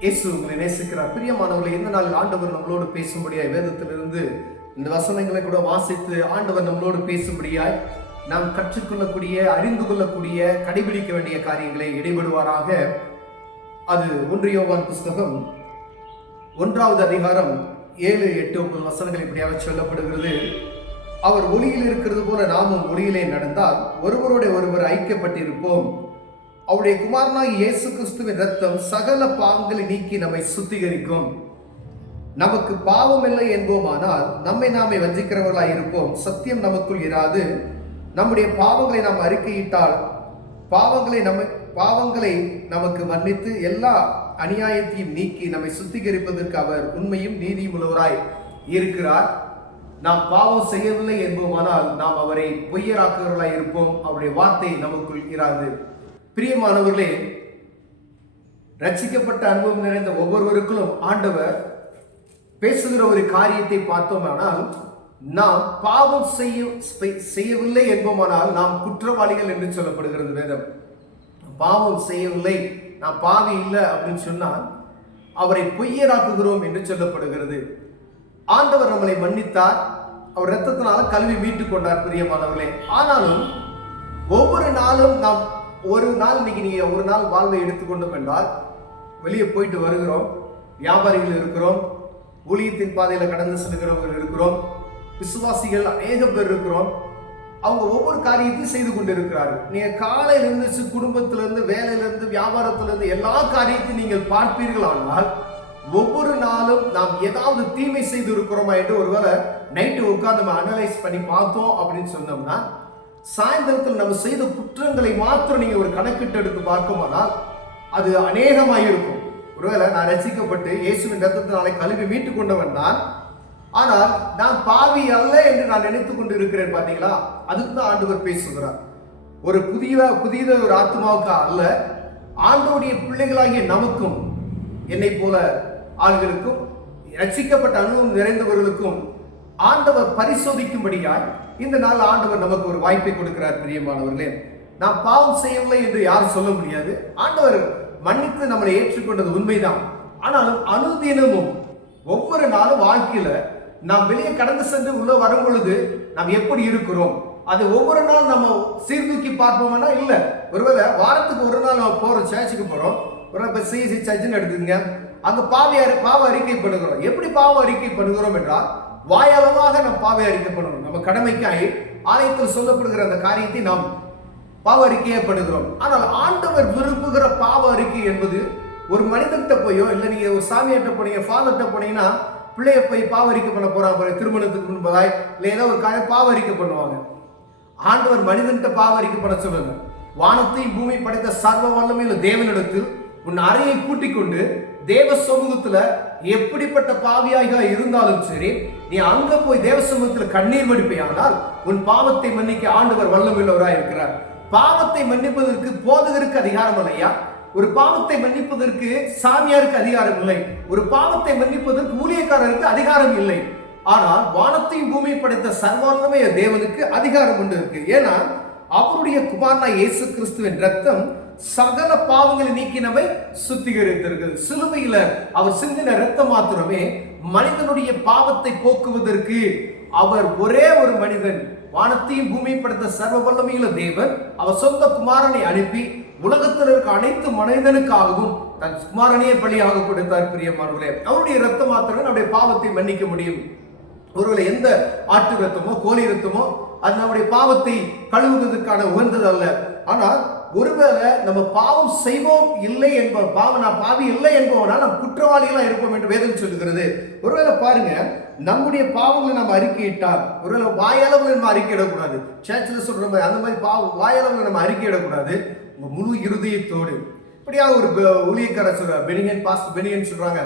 இயேசு உங்களை நேசிக்கிறார். பிரியமானவர்களை, இந்த நாள் ஆண்டவர் நம்மளோடு பேசும்படியாய் வேதத்திலிருந்து இந்த வசனங்களை கூட வாசித்து ஆண்டவர் நம்மளோடு பேசும்படியாய் நாம் கற்றுக்கொள்ளக்கூடிய, அறிந்து கொள்ளக்கூடிய, கடைபிடிக்க வேண்டிய காரியங்களை இடைபடுவாராக. அது 1 யோவான் புஸ்தகம் 1வது அதிகாரம் 7, 8, 9 வசனங்கள் இப்படியாக சொல்லப்படுகிறது. அவர் ஒளியில் இருக்கிறது போல நாமும் ஒளியிலே நடந்தால் ஒருவரோட ஒருவர் ஐக்கியப்பட்டிருப்போம். அவருடைய குமாரனாகிய இயேசு கிறிஸ்துவின் இரத்தம் சகல பாவங்களை நீக்கி நம்மை சுத்திகரிக்கும். நமக்கு பாவம் இல்லை என்போமானால் நம்மை நாமே வஞ்சிக்கிறவர்களாய் இருப்போம், சத்தியம் நமக்குள் இராது. நம்முடைய பாவங்களை நாம் அறிக்கையிட்டால் பாவங்களை நமக்கு மன்னித்து எல்லா அநியாயத்தையும் நீக்கி நம்மை சுத்திகரிப்பதற்கு அவர் உண்மையும் நீதியும் உள்ளவராய் இருக்கிறார். நாம் பாவம் செய்யவில்லை என்போமானால் நாம் அவரை பொய்யராக்குவர்களாய் இருப்போம், அவருடைய வார்த்தை நமக்குள் இராது. பிரியமானவர்களே, ரட்சிக்கப்பட்ட அனுபவம் நிறைந்த ஒவ்வொருவருக்கும் ஆண்டவர் பேசுகிற ஒரு காரியத்தை பார்த்தோமானால், நாம் பாவம் செய்யவில்லை என்போமானால் நாம் குற்றவாளிகள் என்று சொல்லப்படுகிறது வேதம். பாவம் செய்யவில்லை, நான் பாவி இல்லை அப்படின்னு சொன்னால் அவரை பொய்யராக்குகிறோம் என்று சொல்லப்படுகிறது. ஆண்டவர் நம்மளை மன்னித்தார், அவர் இரத்தத்தினால கல்வி மீட்டுக் கொண்டார். பிரியமானவர்களே, ஆனாலும் ஒவ்வொரு நாளும் நாம் ஒரு நாள், இன்னைக்கு நீங்க ஒரு நாள் வாழ்வை எடுத்துக்கொண்டோம் என்றால், வெளியே போயிட்டு வருகிறோம், வியாபாரிகள் இருக்கிறோம், ஊழியத்தின் பாதையில கடந்து செல்கிறவர்கள் இருக்கிறோம், விசுவாசிகள் அநேக பேர் இருக்கிறோம். அவங்க ஒவ்வொரு காரியத்தையும் செய்து கொண்டு இருக்கிறார்கள். நீங்க காலையில இருந்து குடும்பத்திலிருந்து, வேலையிலிருந்து, வியாபாரத்திலிருந்து எல்லா காரியத்தையும் நீங்கள் பார்ப்பீர்களானால் ஒவ்வொரு நாளும் நாம் ஏதாவது தீமை செய்து இருக்கிறோமா என்று ஒருவேளை நைட்டு உட்கார்ந்து நம்ம அனலைஸ் பண்ணி பார்த்தோம் அப்படின்னு சொன்னோம்னா, சாயந்தரத்தில் நம்ம செய்த குற்றங்களை மாத்திரம் நீங்க ஒரு கணக்கிட்டு எடுத்து பார்க்குமானால் அது அநேகமாக இருக்கும். ஒருவேளை நான் ரசிக்கப்பட்டு இயேசுவின் ரத்தத்தினாலே கழுவி மீட்டுக் கொண்டவன் தான், ஆனால் நான் பாவி அல்ல என்று நான் நினைத்துக் கொண்டு இருக்கிறேன். பார்த்தீங்களா? அதுக்கு தான் ஆண்டவர் பேசுகிறார். ஒரு புதிய ஒரு ஆத்மாவுக்கு அல்ல, ஆண்டவருடைய பிள்ளைகளாகிய நமக்கும், என்னை போல ஆள்களுக்கும், ரட்சிக்கப்பட்ட அனுபவம் நிறைந்தவர்களுக்கும் ஆண்டவர் பரிசோதிக்கும்படியாய் இந்த நாள் ஆண்டவர் நமக்கு ஒரு வாய்ப்பை கொடுக்கிறார். பிரியமானவர்களே, நாம் பாவம் செய்யவில்லை என்று யாரும் சொல்ல முடியாது. ஆண்டவர் மன்னித்து நம்மளை ஏற்றுக்கொண்டது உண்மைதான். ஆனாலும் அனுதினமும் ஒவ்வொரு நாளும் வாழ்க்கையில நாம் வெளியே கடந்து சென்று உள்ள வரும் பொழுது நாம் எப்படி இருக்கிறோம், அது ஒவ்வொரு நாள் நம்ம சீர்தூக்கி பார்ப்போம்னா இல்ல. ஒருவேளை வாரத்துக்கு ஒரு நாள் நம்ம போறோம், சர்ச்சுக்கு போறோம், ஒரு சிஎஸ்சி சர்ச்சுன்னு எடுத்துங்க, அங்க பாவ அறிக்கை பண்ணுகிறோம். எப்படி பாவ அறிக்கை பண்ணுகிறோம் என்றால், வாயளவாக நாம் பாவ அறிக்கை பண்ணணும். நம்ம கடமைக்காய் ஆலயத்தில் சொல்லப்படுகிற அந்த காரியத்தை நாம் பாவ அறிக்கையே பண்ணுகிறோம். ஆனால் ஆண்டவர் விரும்புகிற பாவ அறிக்கை என்பது ஒரு மனிதன்கிட்ட போயோ, இல்லை நீங்க ஒரு சாமியார்ட்ட போனீங்க, ஃபாதர்கிட்ட போனீங்கன்னா பிள்ளைய போய் பாவ அறிக்கை பண்ண போறாங்க, திருமணத்துக்கு முன்பதாய் இல்லை ஏதோ ஒரு காரியம் பாவ அறிக்கை பண்ணுவாங்க. ஆண்டவர் மனிதன்கிட்ட பாவ அறிக்கை பண்ண சொல்லுங்க. வானத்தையும் பூமி படைத்த சர்வ வல்லமையுள்ள தேவனிடத்தில் உன் அறையை கூட்டிக் கொண்டு தேவ சமூகத்துல எப்படிப்பட்ட பாவியாக இருந்தாலும் சரி, நீ அங்க போய் தேவ சமூகத்துல கண்ணீர் வடிப்பையானால் உன் பாவத்தை மன்னிக்க ஆண்டவர் வல்லமையுள்ளவராய் இருக்கிறார். பாவத்தை மன்னிப்பதற்கு போதகருக்கு அதிகாரம் இல்லையா? ஒரு பாவத்தை மன்னிப்பதற்கு சாமியாருக்கு அதிகாரம் இல்லை. ஒரு பாவத்தை மன்னிப்பதற்கு ஊழியக்காரருக்கு அதிகாரம் இல்லை. ஆனால் வானத்தையும் பூமியை படைத்த சர்வாங்கமே தேவனுக்கு அதிகாரம் உண்டு இருக்கு. ஏன்னா அவருடைய குமாரனாகிய இயேசு கிறிஸ்துவின் ரத்தம் சகல பாவங்களை நீக்கி நம்மை சுத்திகரித்திருக்கிறது. சிலுவையில அவர் சிந்தின ரத்தம் மாத்திரமே மனிதனுடைய பாவத்தை போக்குவதற்கு. அவர் ஒரே ஒரு மனிதன், வானத்தையும் பூமியை படைத்த சர்வ வல்லமையுள்ள தேவன் அவர் சொந்த குமாரனை அனுப்பி உலகத்தில் இருக்க அனைத்து மனிதனுக்காகவும் தன் குமாரனையே பலியாக கொடுத்தார். பிரியமானவர்களே, அவருடைய ரத்தம் மாத்திரமே நம்முடைய பாவத்தை மன்னிக்க முடியும். ஒருவேளை எந்த ஆட்டு ரத்தமோ கோழி ரத்தமோ அது நம்முடைய பாவத்தை கழுவுவதற்கான உகந்தது அல்ல. ஆனால் ஒருவேளை நம்ம பாவம் செய்வோம் இல்லை என்போம், நான் பாவி இல்லை என்பவனால் நாம் குற்றவாளிகளா இருப்போம் என்று வேதம் சொல்லுகிறது. ஒருவேளை பாருங்க, நம்முடைய பாவங்களை நம்ம அறிக்கையிட்டால், ஒருவேளை வாயளவில் நம்ம அறிக்கையிடக்கூடாது. சர்ச்சில் சொல்ற மாதிரி அந்த மாதிரி வாயளவில் நம்ம அறிக்கையிடக்கூடாது. உங்க முழு இருதயத்தோடு. இப்படியாக ஒரு ஊழியக்காரர் சொல்ற பெனியன் சொல்றாங்க,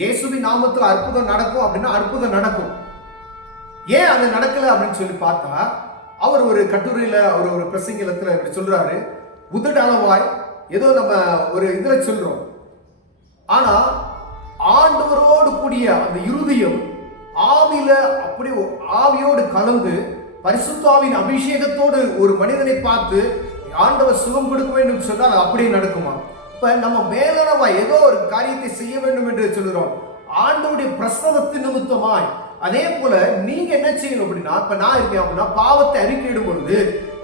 இயேசுவின் நாமத்தில் அற்புதம் நடக்கும் அப்படின்னா அற்புதம் நடக்கும். ஏன் அது நடக்கல அப்படின்னு சொல்லி பார்த்தா, அவர் ஒரு கட்டுரையில அவர் ஒரு பிரசங்கத்துல இப்படி சொல்றாரு, உதடு அளவாய் ஏதோ நம்ம ஒரு இதுல சொல்றோம், ஆனா ஆண்டவரோடு கூடிய அந்த இருதயம் ஆவியில அப்படி ஆவியோடு கலந்து பரிசுத்த ஆவியின் அபிஷேகத்தோடு ஒரு மனிதனை பார்த்து ஆண்டவர் சுகம் கொடுக்க வேண்டும் சொன்னால் அப்படியே நடக்குமா? இப்ப நம்ம மேலனவா ஏதோ ஒரு காரியத்தை செய்ய வேண்டும் என்று சொல்கிறோம். ஆண்டவருடைய பிரசவத்தின் நிமித்தமாய் அதே போல நீங்க என்ன செய்யணும் அப்படின்னா, இப்ப நான் இருக்கேன் அப்படின்னா பாவத்தை அறிக்கையிடும் பொழுது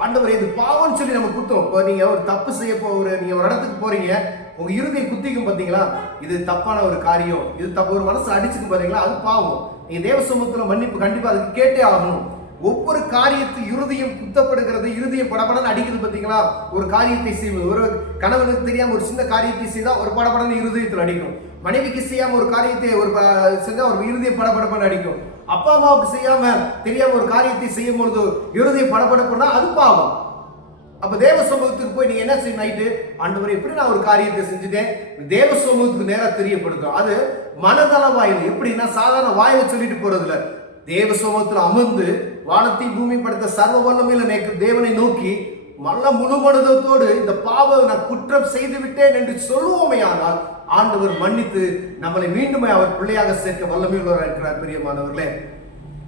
ஆண்டவரே இது பாவம்னு சொல்லி நம்ம குத்தோம். இப்போ நீங்க ஒரு தப்பு செய்ய நீங்க ஒரு இடத்துக்கு போறீங்க, உங்க இறுதியை குத்திக்கும் பாத்தீங்களா, இது தப்பான ஒரு காரியம், இது தப்பு, ஒரு மனசு அடிச்சுக்கும் பாத்தீங்களா, அது பாவம். நீங்க தேவ சமூகத்துல மன்னிப்பு கண்டிப்பா அதுக்கு கேட்டே ஆகணும். ஒவ்வொரு காரியத்து இறுதியும் குத்தப்படுகிறது, இறுதியம் படபடன்னு அடிக்கிறது பாத்தீங்களா. ஒரு காரியத்தை செய்வது, ஒரு கணவனுக்கு தெரியாம ஒரு சின்ன காரியத்தை செய்தா ஒரு படபடன்னு இருதயத்தில் அடிக்கும். மனைவிக்கு செய்யாம ஒரு காரியத்தை செஞ்சா ஒரு இருதய படபடப்பன்னு அடிக்கும். அப்பா அம்மாவுக்கு செய்யாம தெரியாம ஒரு காரியத்தை செய்யும் பொழுது இருதய படபடப்புனா அது பாவம். அப்ப தேவ சமூகத்துக்கு போய் நீங்க என்ன செய்யணும், நைட்டு ஆண்டவரே எப்படி நான் ஒரு காரியத்தை செஞ்சுட்டேன், தேவ சமூகத்துக்கு நேரா தெரியப்படுத்தும். அது மனதள வாயில், எப்படின்னா சாதாரண வாயில சொல்லிட்டு போறதுல, தேவ சமூகத்தில் அமர்ந்து வானத்தை பூமி படைத்த சர்வ வல்லமையில தேவனை நோக்கி முழு மனதத்தோடு இந்த பாவம் நான் குற்றம் செய்து விட்டேன் என்று சொல்லுவோமே, ஆனால் ஆண்டவர் மன்னித்து நம்மளை மீண்டும் அவர் பிள்ளையாக சேர்க்க வல்லமையுள்ளவராக இருக்கிறார். பிரியமானவர்களே,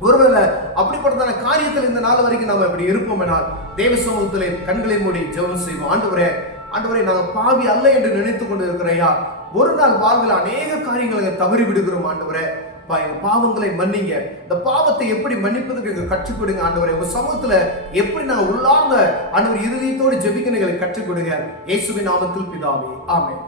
ஒருவேளை அப்படிப்பட்டதான காரியத்தில் இந்த நாள் வரைக்கும் நம்ம இப்படி இருப்போம் என்றால் தேவ சமூகத்திலே கண்களை மூடி ஜெபம் செய்வோம். ஆண்டவரே, ஆண்டவரே நாங்கள் பாவி அல்ல என்று நினைத்துக் கொண்டு இருக்கிறையா, ஒரு நாள் வாழ்வில் அநேக காரியங்களை தவறி விடுகிறோம். ஆண்டவரே, எங்க பாவங்களை மன்னிங்க, இந்த பாவத்தை எப்படி மன்னிப்பதுக்கு எங்க கற்றுக் கொடுங்க. ஆண்டவரே, உங்க சமூகத்துல எப்படி நான் உள்ளார்ந்த ஆண்டவர் இருதயத்தோடு ஜெபிக்க எங்களுக்கு கற்றுக் கொடுங்க. இயேசுவின் நாமத்தில் பிதாவே, ஆமென்.